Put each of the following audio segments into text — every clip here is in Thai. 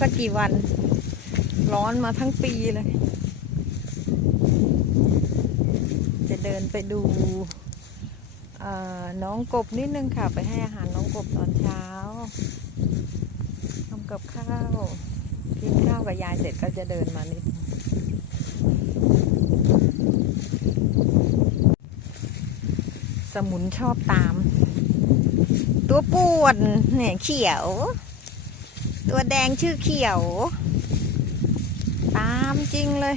สักกี่วัน ร้อนมาทั้งปีเลย จะเดินไปดูน้องกบนิดนึงค่ะ ไปให้อาหารน้องกบตอนเช้าทำกับข้าว กินข้าวกับยายเสร็จก็จะเดินมานิดสมุนชอบตาม ตัวป่วนเนี่ยเขียว ตัวแดงชื่อเขียว ตามจริงเลย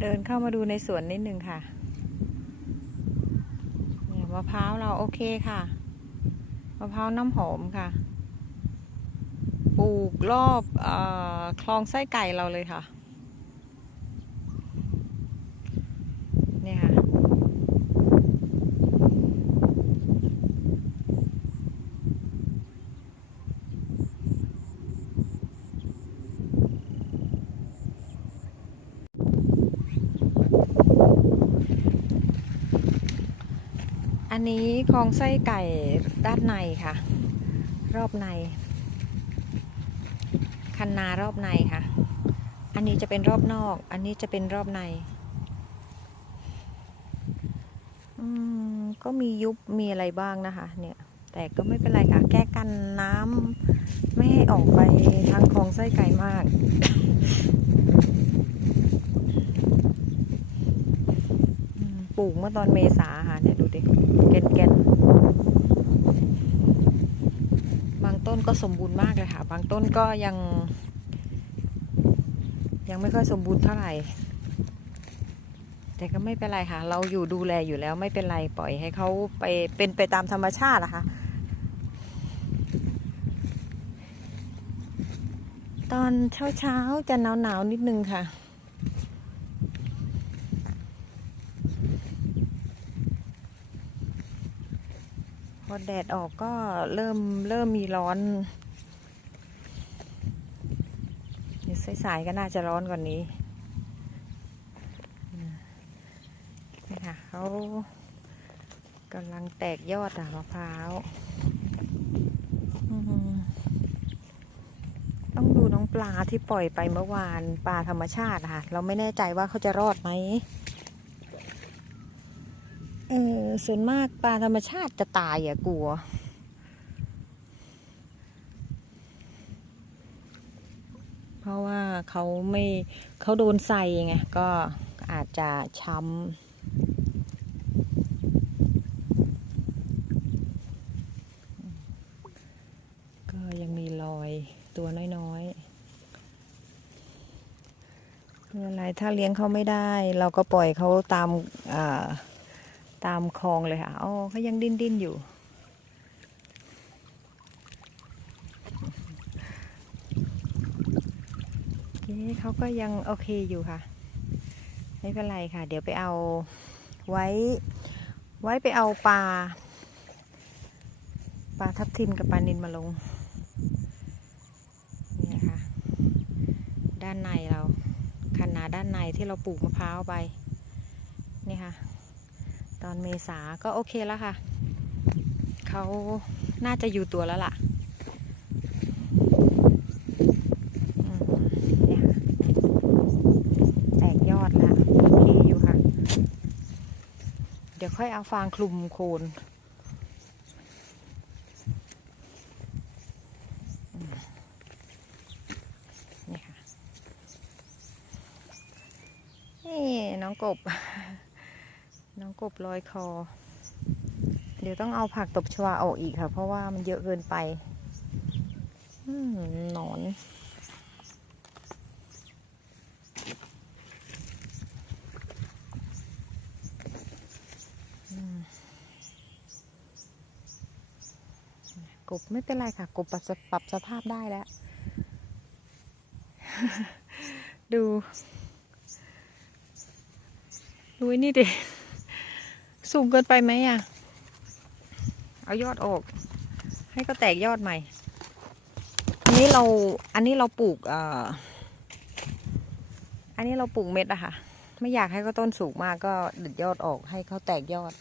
เดินเข้ามาดูในสวนนิดนึงค่ะเนี่ยมะพร้าวเราโอเคค่ะมะพร้าวน้ำหอมค่ะ ปลูกรอบออคลองไส้ไก่เราเลยค่ะ อันนี้คลองไส้ไก่ด้านในค่ะ รอบใน คันนารอบในค่ะ อันนี้จะเป็นรอบนอก อันนี้จะเป็นรอบใน อืมก็มียุบมีอะไรบ้างนะคะ เนี่ย แต่ก็ไม่เป็นไรค่ะ แก้กันน้ำไม่ให้ออกไปทางคลองไส้ไก่มากปลูกเมื่อตอนเมษา ดูดิแกนแกนบางต้นก็สมบูรณ์มากเลยค่ะ บางต้นก็ยัง ยังไม่ค่อยสมบูรณ์เท่าไหร่ แต่ก็ไม่เป็นไรค่ะ เราอยู่ดูแลอยู่แล้วไม่เป็นไรปล่อยให้เขาไปเป็นไปตามธรรมชาตินะคะตอนเช้าๆจะหนาวๆนิดนึงค่ะ อแดดออกก็เริ่มเริ่มมีร้อนเดี๋ยวสายๆก็น่าจะร้อนกว่านี้นี่ค่ะเขากำลังแตกยอดอะมะพร้าวต้องดูน้องปลาที่ปล่อยไปเมื่อวานปลาธรรมชาติค่ะ เราไม่แน่ใจว่าเขาจะรอดไหม เออส่วนมากปลาธรรมชาติจะตายอย่ากลัว เพราะว่าเขาไม่เขาโดนใส่ไงก็อาจจะช้ำก็ยังมีรอยตัวน้อยๆไม่เป็นไรถ้าเลี้ยงเขาไม่ได้ เราก็ปล่อยเขาตามอ่า ตามคลองเลยค่ะอ๋อเขายังดิ้นดิ้นอยู่เเขาก็ยังโอเคอยู่ค่ะ ไม่เป็นไรค่ะ เดี๋ยวไปเอาไว้ ไว้ไปเอาปลา ปลาทับทิมกับปลานินมาลง นี่ค่ะ ด้านในเราคันนาด้านในที่เราปลูกมะพร้าวไป นี่ค่ะ ตอนเมษาก็โอเคแล้วค่ะ เขาน่าจะอยู่ตัวแล้วล่ะนี่ค่ะแตกยอดแล้วโอเคอยู่ค่ะ เดี๋ยวค่อยเอาฟางคลุมโคนนี่ค่ะนี่น้องกบ น้องกบลอยคอ เดี๋ยวต้องเอาผักตบชวาออกอีกค่ะ เพราะว่ามันเยอะเกินไปหนอน กบไม่เป็นไรค่ะ กบปรับสปรับสภาพได้แล้ว ดูดูนี่ดิ สูงเกินไปไหมอะ เอายอดออก ให้ก็แตกยอดใหม่ อันนี้เรา อันนี้เราปลูกเอ่ออันนี้เราปลูกเม็ดอะค่ะ ไม่อยากให้เขาต้นสูงมากก็ดึดยอดออกให้เขาแตกยอด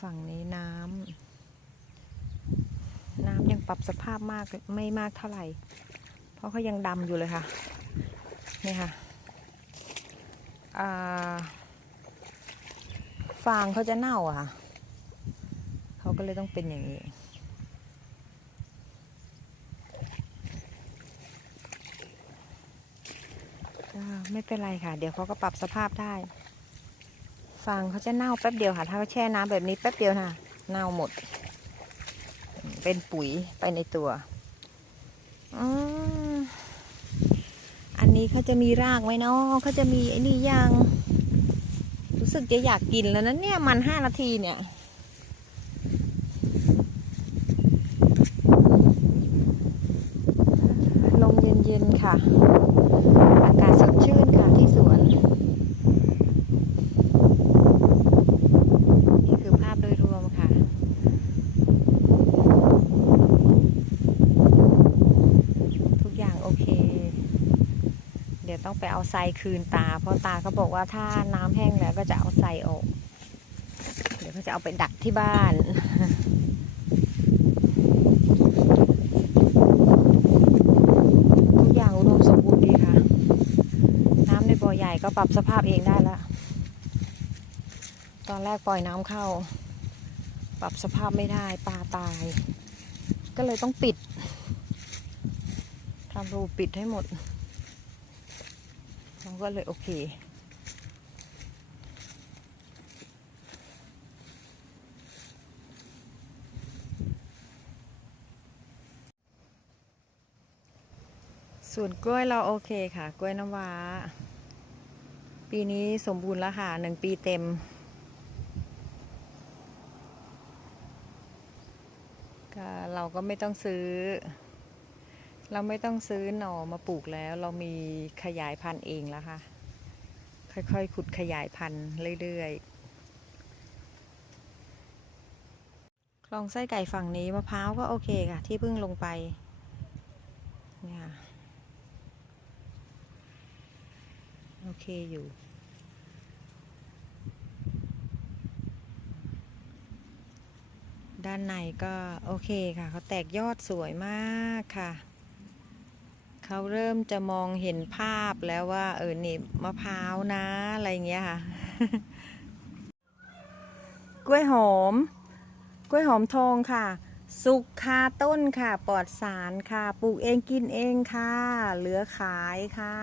ฝั่งนี้น้ำ น้ำยังปรับสภาพมากไม่มากเท่าไหร่ เพราะเขายังดำอยู่เลยค่ะ นี่ค่ะ ฟางเขาจะเน่าอะค่ะ เขาก็เลยต้องเป็นอย่างนี้ไม่เป็นไรค่ะ เดี๋ยวเขาก็ปรับสภาพได้ฟางเขาจะเน่าแป๊บเดียวค่ะ ถ้าเขาแช่น้ำแบบนี้แป๊บเดียวนะเน่าหมด เป็นปุ๋ยไปในตัวอม นี้เขาจะมีรากไหมเนาะเขาจะมีไอ้นี่ยัง รู้สึกจะอยากกินแล้วนะเนี่ยมันห้านาทีเนี่ย ลมเย็นๆค่ะ อากาศสดชื่นค่ะที่สวน นี่คือภาพโดยรวมค่ะ ทุกอย่างโอเค เดี๋ ยวต้องไปเอาไซคืนตา เพราะตาเขาบอกว่าถ้าน้ำแห้งแล้วก็จะเอาไซออก เดี๋ยวเขาจะเอาไปดักที่บ้านทุกอย่างอุดมสมบูรณ์ดีค่ะ น้ำในบ่อใหญ่ก็ปรับสภาพเองได้ล้วตอนแรกปล่อยน้ำเข้า ปรับสภาพไม่ได้ปลาตาย ก็เลยต้องปิดทำรูปิดให้หมด เราก็เลยโอเค ส่วนกล้วยเราโอเคค่ะ กล้วยน้ำว้า ปีนี้สมบูรณ์แล้วค่ะหนึ่งปีเต็มก็เราก็ไม่ต้องซื้อ เราไม่ต้องซื้อหน่อมาปลูกแล้ว เรามีขยายพันธุ์เองแล้วค่ะ ค่อยๆขุดขยายพันธุ์เรื่อยๆ คลองไส้ไก่ฝั่งนี้มะพร้าวก็โอเคค่ะ ที่เพิ่งลงไปเนี่ยค่ะโอเคอยู่ด้านในก็โอเคค่ะ เขาแตกยอดสวยมากค่ะ เขาเริ่มจะมองเห็นภาพแล้วว่า เออนี่มะพร้าวนะ อะไรเงี้ยค่ะ กล้วยหอม กล้วยหอมทองค่ะ สุกคาต้นค่ะ ปลอดสารค่ะ ปลูกเองกินเองค่ะ เหลือขายค่ะ